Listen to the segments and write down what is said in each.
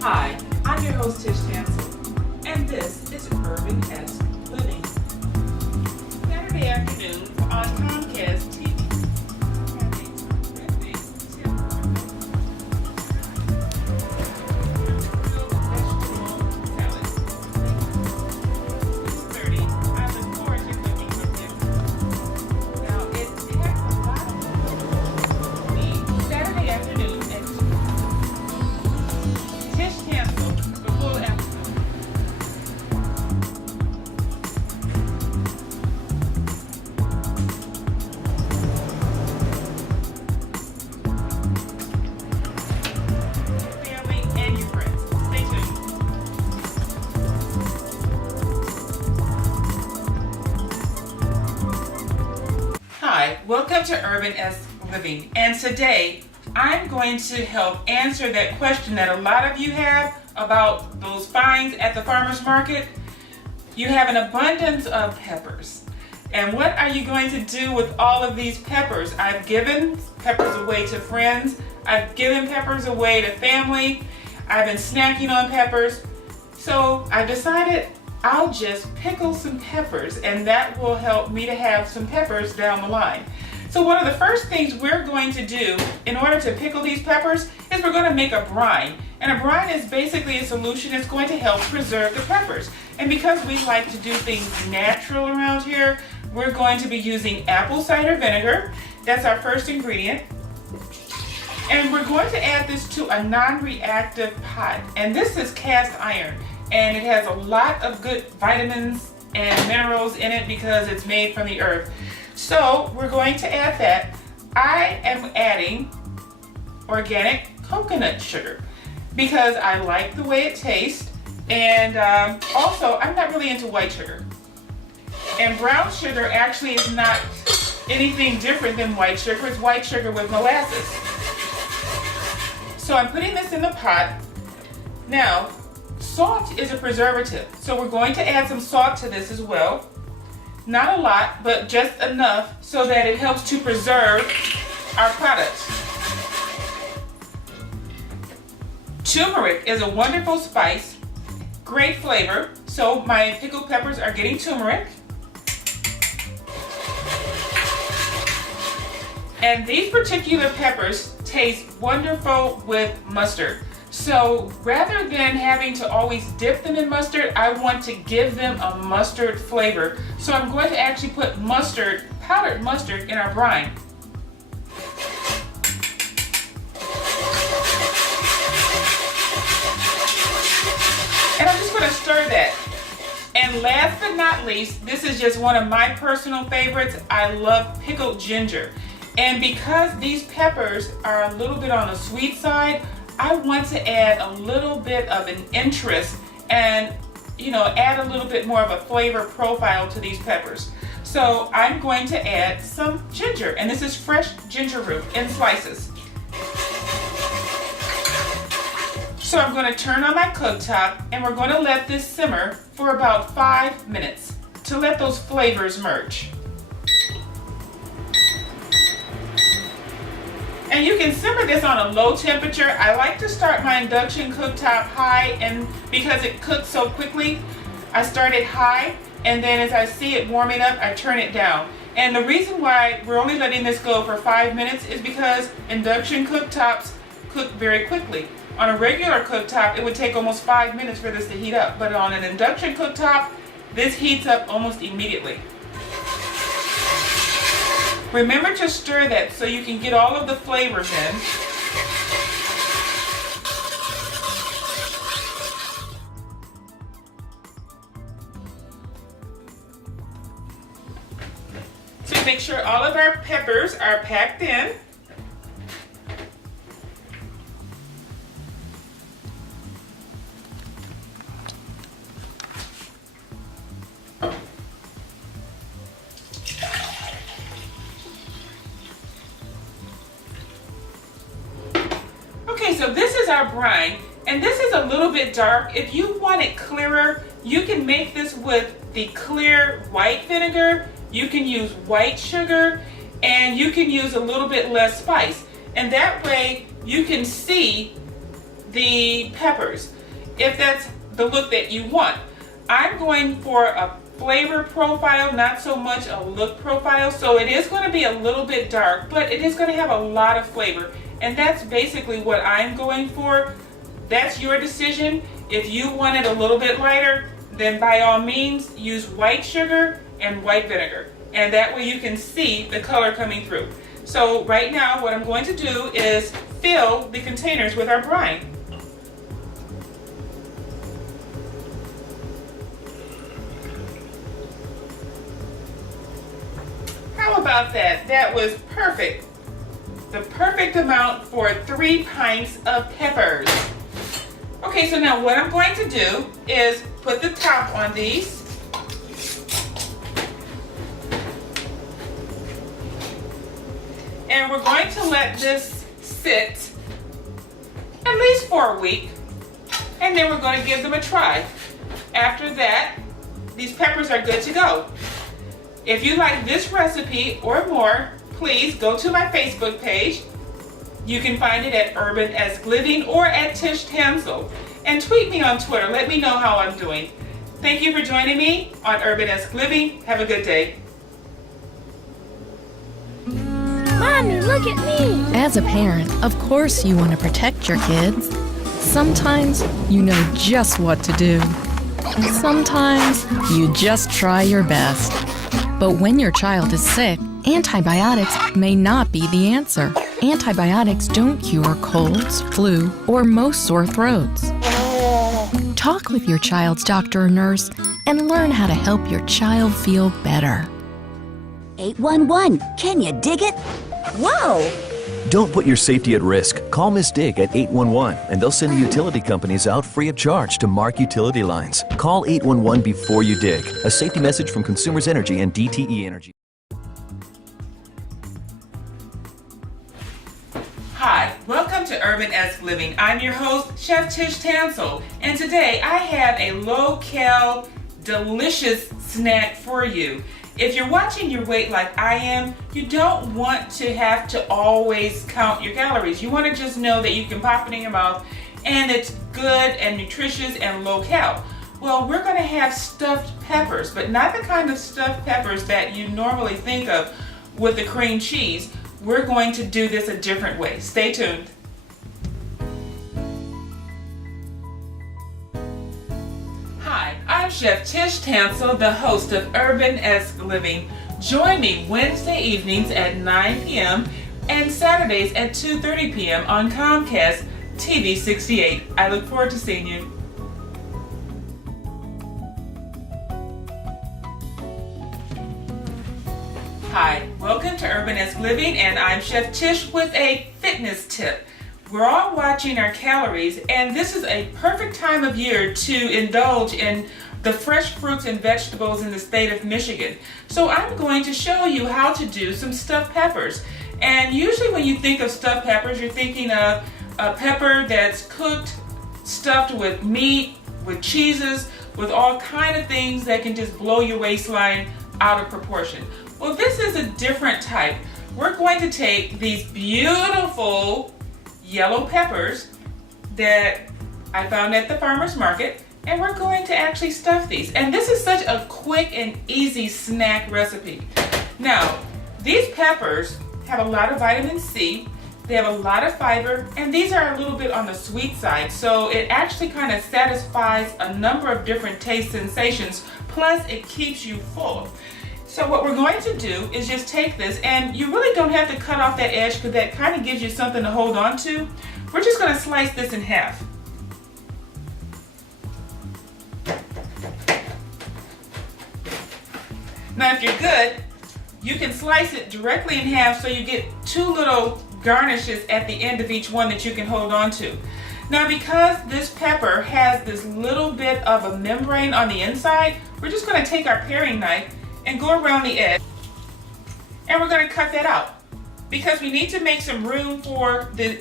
Hi, I'm your host Tish Tansil, and this is URBANesque Living. Saturday afternoons on Comcast TV. Hi, welcome to URBANesque Living, and today I'm going to help answer that question that a lot of you have about those finds at the farmer's market. You have an abundance of peppers, and what are you going to do with all of these peppers? I've given peppers away to friends, I've given peppers away to family, I've been snacking on peppers, so I decided I'll just pickle some peppers, and that will help me to have some peppers down the line. So one of the first things we're going to do in order to pickle these peppers is we're going to make a brine. And a brine is basically a solution that's going to help preserve the peppers. And because we like to do things natural around here, we're going to be using apple cider vinegar. That's our first ingredient. And we're going to add this to a non-reactive pot. And this is cast iron. And it has a lot of good vitamins and minerals in it because it's made from the earth. So we're going to add that. I am adding organic coconut sugar because I like the way it tastes, and also I'm not really into white sugar. And brown sugar actually is not anything different than white sugar. It's white sugar with molasses. So I'm putting this in the pot. Now, salt is a preservative, so we're going to add some salt to this as well. Not a lot, but just enough so that it helps to preserve our products. Turmeric is a wonderful spice, great flavor, so my pickled peppers are getting turmeric. And these particular peppers taste wonderful with mustard. So rather than having to always dip them in mustard, I want to give them a mustard flavor. So I'm going to actually put mustard, powdered mustard, in our brine. And I'm just going to stir that. And last but not least, this is just one of my personal favorites. I love pickled ginger. And because these peppers are a little bit on the sweet side, I want to add a little bit of an interest and, add a little bit more of a flavor profile to these peppers. So I'm going to add some ginger, and this is fresh ginger root in slices. So I'm going to turn on my cooktop, and we're going to let this simmer for about 5 minutes to let those flavors merge. And you can simmer this on a low temperature. I like to start my induction cooktop high, and because it cooks so quickly, I start it high, and then as I see it warming up, I turn it down. And the reason why we're only letting this go for 5 minutes is because induction cooktops cook very quickly. On a regular cooktop, it would take almost 5 minutes for this to heat up, but on an induction cooktop, this heats up almost immediately. Remember to stir that so you can get all of the flavors in. So make sure all of our peppers are packed in. Okay, so this is our brine, and this is a little bit dark. If you want it clearer, you can make this with the clear white vinegar. You can use white sugar, and you can use a little bit less spice. And that way you can see the peppers, if that's the look that you want. I'm going for a flavor profile, not so much a look profile. So it is going to be a little bit dark, but it is going to have a lot of flavor. And that's basically what I'm going for. That's your decision. If you want it a little bit lighter, then by all means use white sugar and white vinegar. And that way you can see the color coming through. So right now what I'm going to do is fill the containers with our brine. How about that? That was perfect. The perfect amount for 3 pints of peppers. Okay, so now what I'm going to do is put the top on these. And we're going to let this sit at least for a week. And then we're going to give them a try. After that, these peppers are good to go. If you like this recipe or more, please go to my Facebook page. You can find it at URBANesque Living or at Tish Tansil. And tweet me on Twitter. Let me know how I'm doing. Thank you for joining me on URBANesque Living. Have a good day. Mommy, look at me! As a parent, of course you want to protect your kids. Sometimes you know just what to do. Sometimes you just try your best. But when your child is sick, antibiotics may not be the answer. Antibiotics don't cure colds, flu, or most sore throats. Talk with your child's doctor or nurse and learn how to help your child feel better. 811, can you dig it? Whoa! Don't put your safety at risk. Call Miss Dig at 811 and they'll send the utility companies out free of charge to mark utility lines. Call 811 before you dig. A safety message from Consumers Energy and DTE Energy. Hi, welcome to URBANesque Living. I'm your host, Chef Tish Tansil, and today I have a low-cal, delicious snack for you. If you're watching your weight like I am, you don't want to have to always count your calories. You want to just know that you can pop it in your mouth and it's good and nutritious and low-cal. Well, we're going to have stuffed peppers, but not the kind of stuffed peppers that you normally think of with the cream cheese. We're going to do this a different way. Stay tuned. Hi, I'm Chef Tish Tansil, the host of URBANesque Living. Join me Wednesday evenings at 9 p.m. and Saturdays at 2:30 p.m. on Comcast TV 68. I look forward to seeing you. Hi, welcome to URBANesque Living, and I'm Chef Tish with a fitness tip. We're all watching our calories, and this is a perfect time of year to indulge in the fresh fruits and vegetables in the state of Michigan. So I'm going to show you how to do some stuffed peppers. And usually when you think of stuffed peppers, you're thinking of a pepper that's cooked, stuffed with meat, with cheeses, with all kind of things that can just blow your waistline out of proportion. Well, this is a different type. We're going to take these beautiful yellow peppers that I found at the farmer's market, and we're going to actually stuff these. And this is such a quick and easy snack recipe. Now, these peppers have a lot of vitamin C, they have a lot of fiber, and these are a little bit on the sweet side, so it actually kind of satisfies a number of different taste sensations, plus it keeps you full. So what we're going to do is just take this, and you really don't have to cut off that edge because that kind of gives you something to hold on to. We're just going to slice this in half. Now if you're good, you can slice it directly in half so you get 2 little garnishes at the end of each one that you can hold on to. Now because this pepper has this little bit of a membrane on the inside, we're just going to take our paring knife and go around the edge, and we're going to cut that out because we need to make some room for the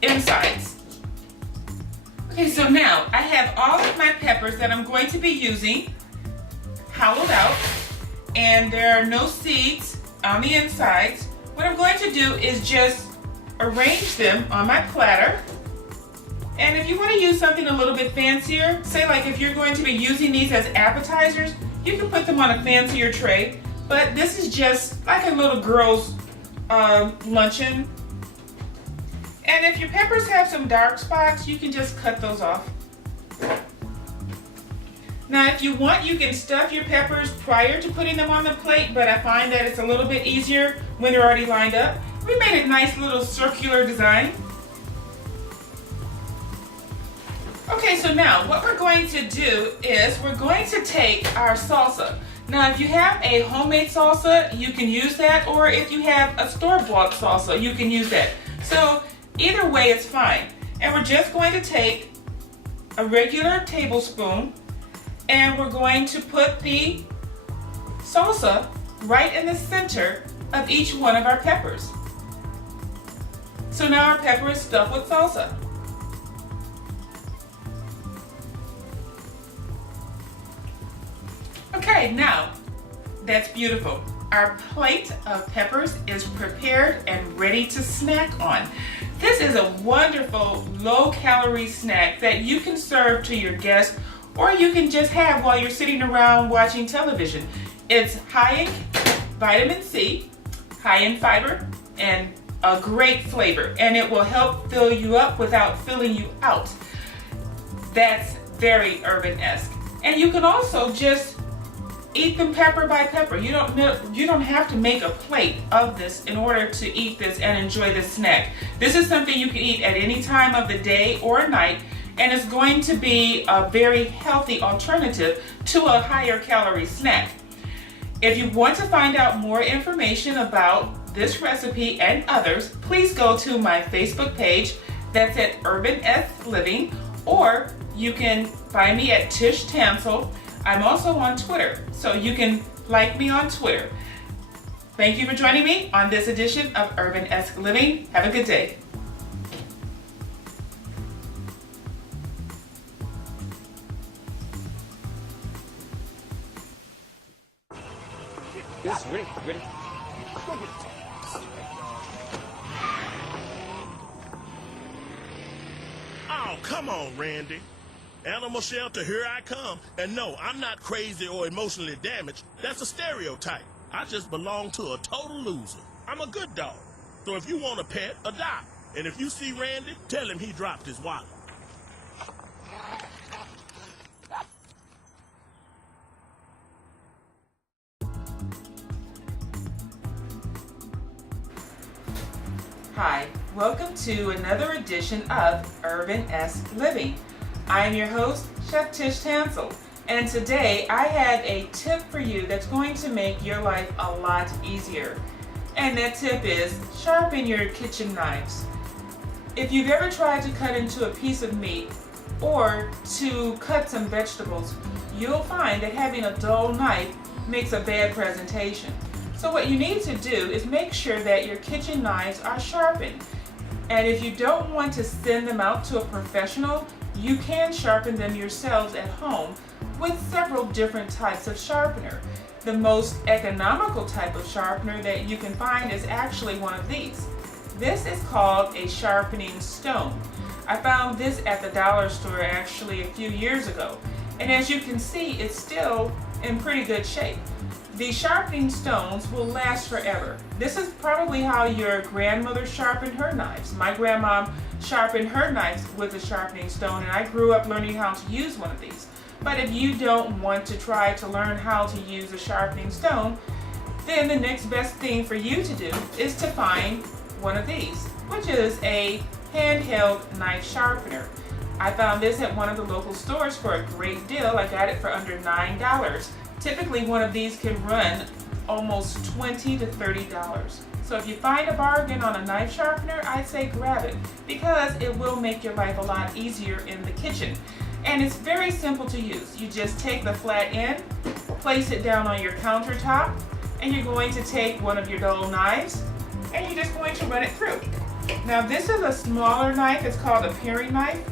insides. Okay, so now I have all of my peppers that I'm going to be using hollowed out, and there are no seeds on the insides. What I'm going to do is just arrange them on my platter And if you want to use something a little bit fancier, say like if you're going to be using these as appetizers, you can put them on a fancier tray. But this is just like a little girl's luncheon. And if your peppers have some dark spots, you can just cut those off. Now if you want, you can stuff your peppers prior to putting them on the plate, but I find that it's a little bit easier when they're already lined up. We made a nice little circular design. Okay, so now what we're going to do is we're going to take our salsa. Now if you have a homemade salsa, you can use that, or if you have a store-bought salsa, you can use that. So either way it's fine. And we're just going to take a regular tablespoon and we're going to put the salsa right in the center of each one of our peppers. So now our pepper is stuffed with salsa. Okay, now that's beautiful. Our plate of peppers is prepared and ready to snack on. This is a wonderful low-calorie snack that you can serve to your guests, or you can just have while you're sitting around watching television. It's high in vitamin C, high in fiber, and a great flavor, and it will help fill you up without filling you out. That's very urban-esque. And you can also just eat them pepper by pepper. You don't have to make a plate of this in order to eat this and enjoy this snack. This is something you can eat at any time of the day or night, and it's going to be a very healthy alternative to a higher calorie snack. If you want to find out more information about this recipe and others, please go to my Facebook page. That's at URBANesque Living, or you can find me at Tish Tansil. I'm also on Twitter, so you can like me on Twitter. Thank you for joining me on this edition of URBANesque Living. Have a good day. Yes, ready, ready. Oh, come on, Randy. Animal shelter, here I come. And no, I'm not crazy or emotionally damaged. That's a stereotype. I just belong to a total loser. I'm a good dog. So if you want a pet, adopt. And if you see Randy, tell him he dropped his wallet. Hi, welcome to another edition of URBANesque Living. I am your host, Chef Tish Tansil, and today I have a tip for you that's going to make your life a lot easier. And that tip is sharpen your kitchen knives. If you've ever tried to cut into a piece of meat or to cut some vegetables, you'll find that having a dull knife makes a bad presentation. So what you need to do is make sure that your kitchen knives are sharpened. And if you don't want to send them out to a professional, you can sharpen them yourselves at home with several different types of sharpener. The most economical type of sharpener that you can find is actually one of these. This is called a sharpening stone. I found this at the dollar store actually a few years ago. And as you can see, it's still in pretty good shape. These sharpening stones will last forever. This is probably how your grandmother sharpened her knives. My grandma sharpened her knives with a sharpening stone, and I grew up learning how to use one of these. But if you don't want to try to learn how to use a sharpening stone, then the next best thing for you to do is to find one of these, which is a handheld knife sharpener. I found this at one of the local stores for a great deal. I got it for under $9. Typically one of these can run almost $20 to $30. So if you find a bargain on a knife sharpener, I'd say grab it, because it will make your life a lot easier in the kitchen. And it's very simple to use. You just take the flat end, place it down on your countertop, and you're going to take one of your dull knives and you're just going to run it through. Now this is a smaller knife. It's called a paring knife.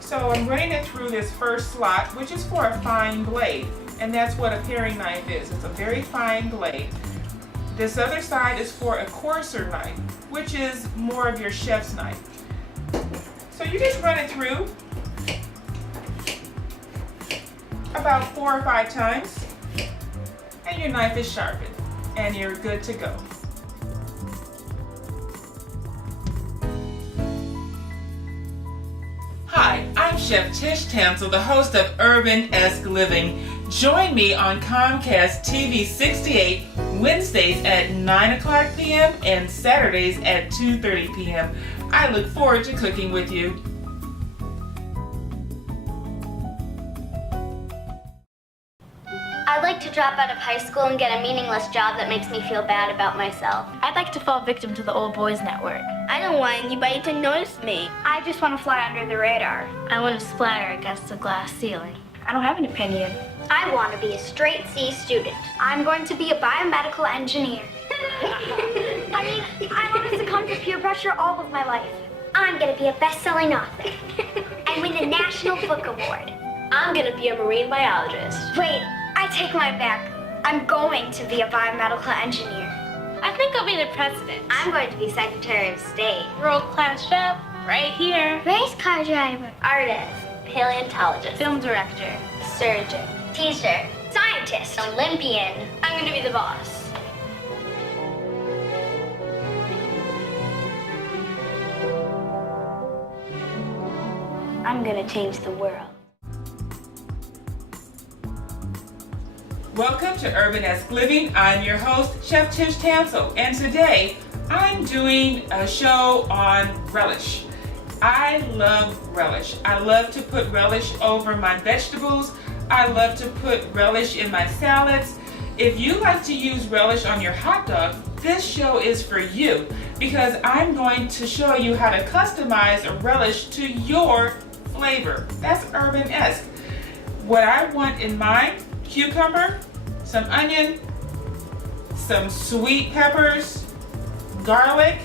So I'm running it through this first slot, which is for a fine blade. And that's what a paring knife is. It's a very fine blade. This other side is for a coarser knife, which is more of your chef's knife. So you just run it through about 4 or 5 times, and your knife is sharpened, and you're good to go. Hi, I'm Chef Tish Tansil, the host of URBANesque Living. Join me on Comcast TV 68 Wednesdays at 9 o'clock p.m. and Saturdays at 2:30 p.m. I look forward to cooking with you. I'd like to drop out of high school and get a meaningless job that makes me feel bad about myself. I'd like to fall victim to the old boys network. I don't want anybody to notice me. I just want to fly under the radar. I want to splatter against the glass ceiling. I don't have an opinion. I want to be a straight C student. I'm going to be a biomedical engineer. I want to succumb to peer pressure all of my life. I'm going to be a best-selling author and win the National Book Award. I'm going to be a marine biologist. Wait, I take my back. I'm going to be a biomedical engineer. I think I'll be the president. I'm going to be Secretary of State. World-class chef, right here. Race car driver. Artist. Paleontologist. Film director. Surgeon. Teacher. Scientist. Olympian. I'm going to be the boss. I'm going to change the world. Welcome to URBANesque Living. I'm your host, Chef Tish Tansil, and today I'm doing a show on relish. I love relish. I love to put relish over my vegetables. I love to put relish in my salads. If you like to use relish on your hot dog, this show is for you because I'm going to show you how to customize a relish to your flavor. That's URBANesque. What I want in mine: cucumber, some onion, some sweet peppers, garlic,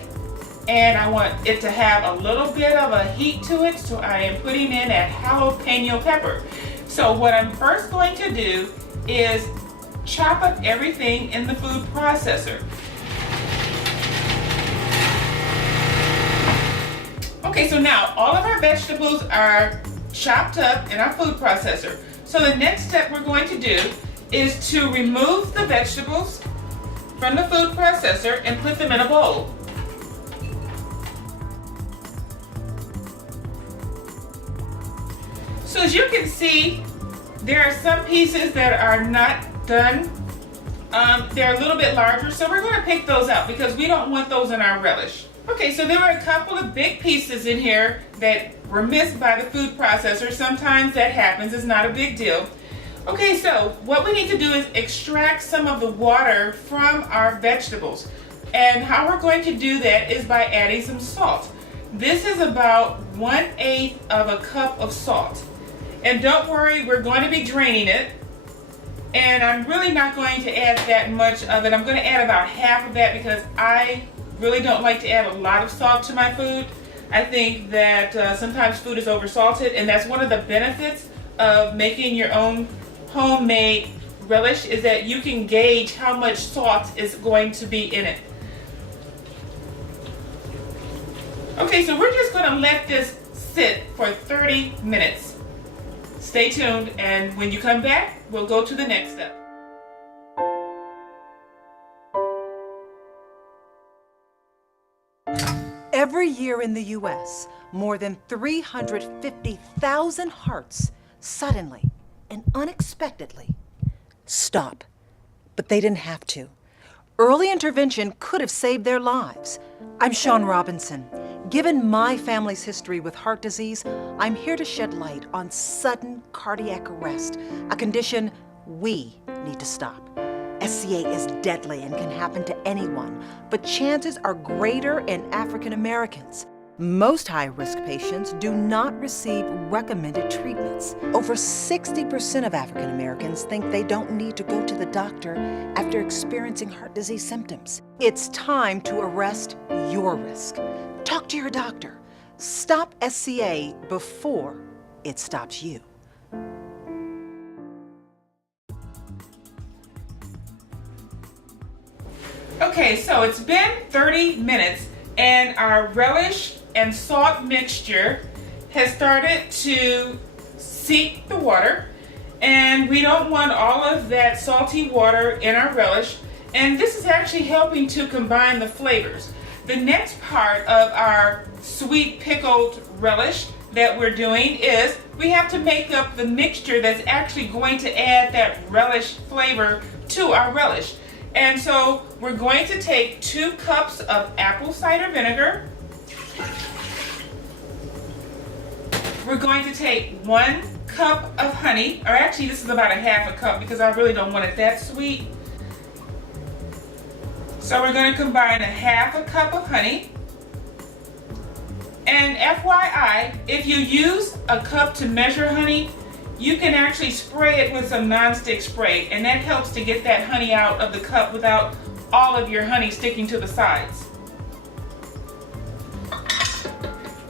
and I want it to have a little bit of a heat to it, so I am putting in a jalapeno pepper. So what I'm first going to do is chop up everything in the food processor. Okay, so now all of our vegetables are chopped up in our food processor. So the next step we're going to do is to remove the vegetables from the food processor and put them in a bowl. So as you can see, there are some pieces that are not done. They're a little bit larger, so we're going to pick those out because we don't want those in our relish. Okay, so there were a couple of big pieces in here that were missed by the food processor. Sometimes that happens, it's not a big deal. Okay, so what we need to do is extract some of the water from our vegetables. And how we're going to do that is by adding some salt. This is about 1/8 of a cup of salt. And don't worry, we're going to be draining it. And I'm really not going to add that much of it. I'm going to add about half of that because I really don't like to add a lot of salt to my food. I think that sometimes food is oversalted, and that's one of the benefits of making your own homemade relish is that you can gauge how much salt is going to be in it. Okay, so we're just going to let this sit for 30 minutes. Stay tuned, and when you come back, we'll go to the next step. Every year in the U.S., more than 350,000 hearts suddenly and unexpectedly stop. But they didn't have to. Early intervention could have saved their lives. I'm Shawn Robinson. Given my family's history with heart disease, I'm here to shed light on sudden cardiac arrest, a condition we need to stop. SCA is deadly and can happen to anyone, but chances are greater in African Americans. Most high-risk patients do not receive recommended treatments. Over 60% of African Americans think they don't need to go to the doctor after experiencing heart disease symptoms. It's time to arrest your risk. Talk to your doctor. Stop SCA before it stops you. Okay, so it's been 30 minutes and our relish and salt mixture has started to seep the water, and we don't want all of that salty water in our relish, and this is actually helping to combine the flavors. The next part of our sweet pickled relish that we're doing is we have to make up the mixture that's actually going to add that relish flavor to our relish. And so we're going to take 2 cups of apple cider vinegar. We're going to take 1 cup of honey, or actually this is about a half a cup because I really don't want it that sweet. So we're going to combine a half a cup of honey. And FYI, if you use a cup to measure honey, you can actually spray it with some nonstick spray, and that helps to get that honey out of the cup without all of your honey sticking to the sides.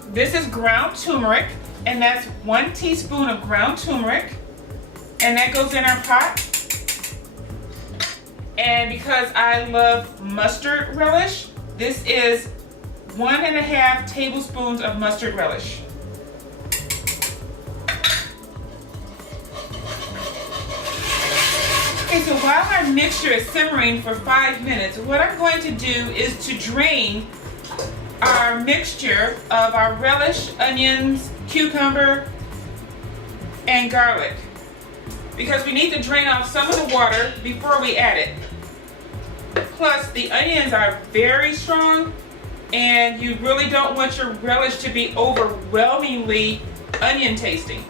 This is ground turmeric, and that's 1 teaspoon of ground turmeric, and that goes in our pot. And because I love mustard relish, this is 1.5 tablespoons of mustard relish. Okay, so while our mixture is simmering for 5 minutes, what I'm going to do is to drain our mixture of our relish, onions, cucumber, and garlic, because we need to drain off some of the water before we add it. Plus, the onions are very strong, and you really don't want your relish to be overwhelmingly onion tasting.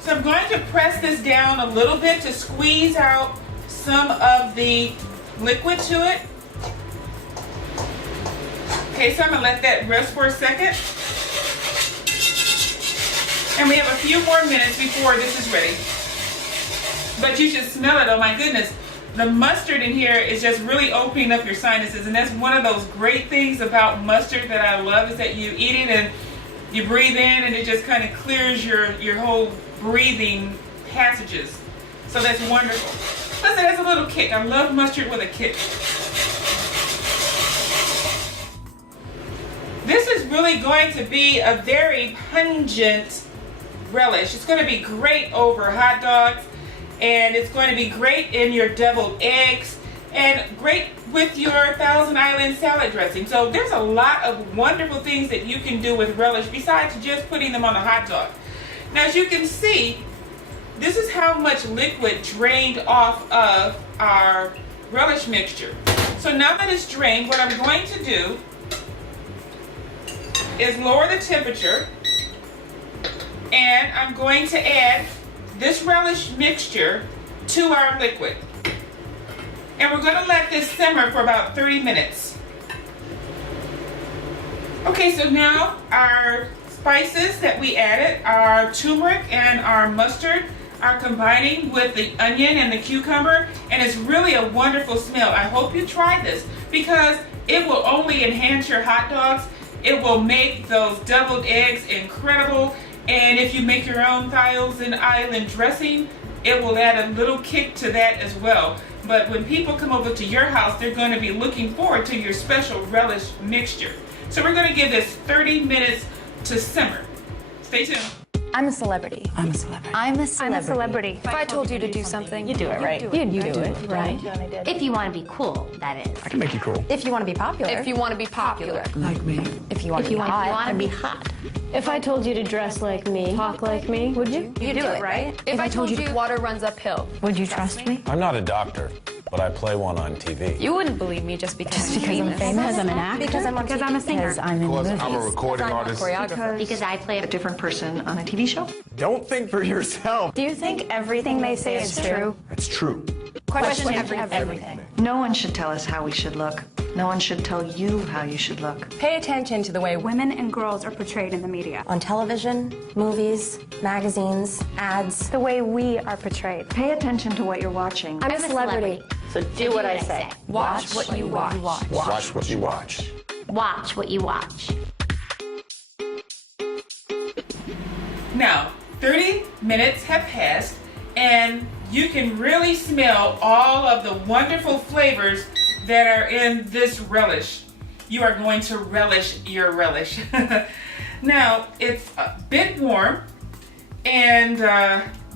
So I'm going to press this down a little bit to squeeze out some of the liquid to it. Okay, so I'm gonna let that rest for a second. And we have a few more minutes before this is ready. But you should smell it, oh my goodness. The mustard in here is just really opening up your sinuses, and that's one of those great things about mustard that I love, is that you eat it and you breathe in and it just kind of clears your whole breathing passages. So that's wonderful. Plus it has a little kick. I love mustard with a kick. This is really going to be a very pungent relish. It's going to be great over hot dogs, and it's going to be great in your deviled eggs, and great with your Thousand Island salad dressing. So there's a lot of wonderful things that you can do with relish besides just putting them on a hot dog. Now, as you can see, this is how much liquid drained off of our relish mixture. So now that it's drained, what I'm going to do is lower the temperature, and I'm going to add this relish mixture to our liquid. And we're going to let this simmer for about 30 minutes. Okay, so now our spices that we added, our turmeric and our mustard, are combining with the onion and the cucumber, and it's really a wonderful smell. I hope you try this because it will only enhance your hot dogs. It will make those deviled eggs incredible, and if you make your own Thousand Island dressing, it will add a little kick to that as well. But when people come over to your house, they're going to be looking forward to your special relish mixture. So we're going to give this 30 minutes to simmer. Stay tuned. I'm a celebrity. I'm a celebrity. I'm a celebrity. I'm a celebrity. If I told you to do something, You do it, right? You do it, right? If you want to be cool, that is. I can make you cool. If you want to be popular. If you want to be popular. Like me. If you want to be hot. be hot. If I told you to dress like me, talk like me, would you? You do it, right? If I told you water runs uphill, Would you trust me? I'm not a doctor, but I play one on TV. you wouldn't believe me just because I'm famous. Because I'm an actor. Because I'm on Because TV. I'm a singer. Because I'm in movies. I'm a recording artist. choreographer. Because I play a different person on a TV show. Don't think for yourself. Do you think everything they say is true? It's true. Question everything. No one should tell us how we should look. No one should tell you how you should look. Pay attention to the way Women and girls are portrayed in the media. On television, movies, magazines, ads. The way we are portrayed. Pay attention to what you're watching. I'm a celebrity. So do what I say. watch what you watch. Watch what you watch. Watch what you watch. Now, 30 minutes have passed, and you can really smell all of the wonderful flavors that are in this relish. you are going to relish your relish. Now, it's a bit warm, and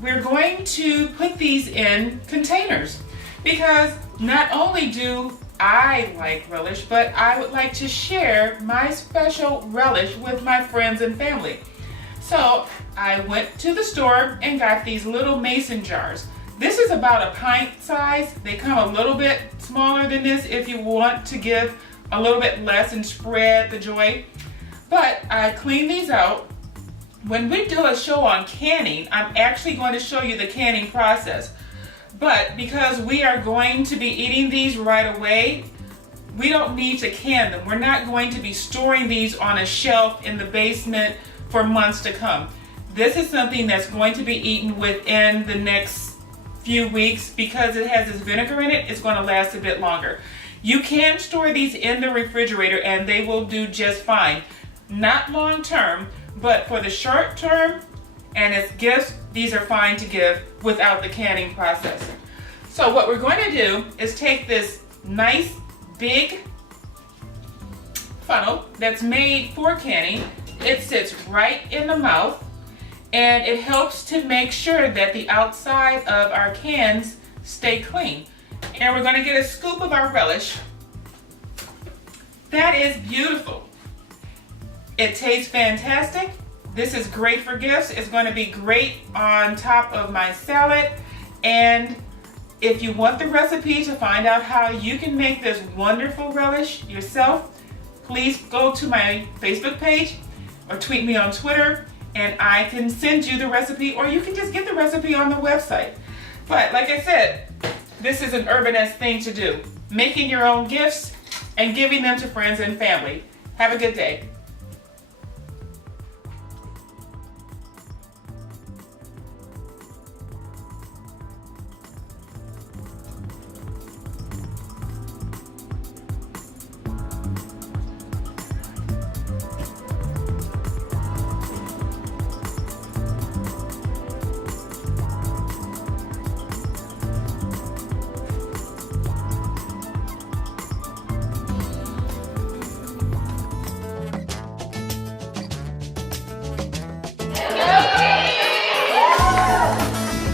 we're going to put these in containers because not only do I like relish, but I would like to share my special relish with my friends and family. So I went to the store and got these little mason jars. This is about a pint size. They come a little bit smaller than this if you want to give a little bit less and spread the joy. But I cleaned these out. When we do a show on canning, I'm actually going to show you the canning process. But because we are going to be eating these right away, we don't need to can them. We're not going to be storing these on a shelf in the basement for months to come. This is something that's going to be eaten within the next few weeks. Because it has this vinegar in it, it's going to last a bit longer. You can store these in the refrigerator and they will do just fine. Not long term, but for the short term and as gifts, these are fine to give without the canning process. So what we're going to do is take this nice big funnel that's made for canning. It sits right in the mouth and it helps to make sure that the outside of our cans stay clean. And we're going to get a scoop of our relish. That is beautiful. It tastes fantastic. This is great for gifts. It's going to be great on top of my salad. And if you want the recipe to find out how you can make this wonderful relish yourself, please go to my Facebook page or tweet me on Twitter and I can send you the recipe, or you can just get the recipe on the website. But like I said, this is an urbanesque thing to do. Making your own gifts and giving them to friends and family. Have a good day.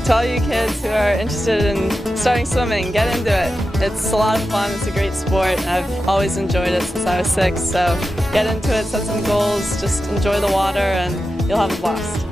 To all you kids who are interested in starting swimming, get into it. It's a lot of fun, it's a great sport. I've always enjoyed it since I was 6, so get into it, set some goals, just enjoy the water and you'll have a blast.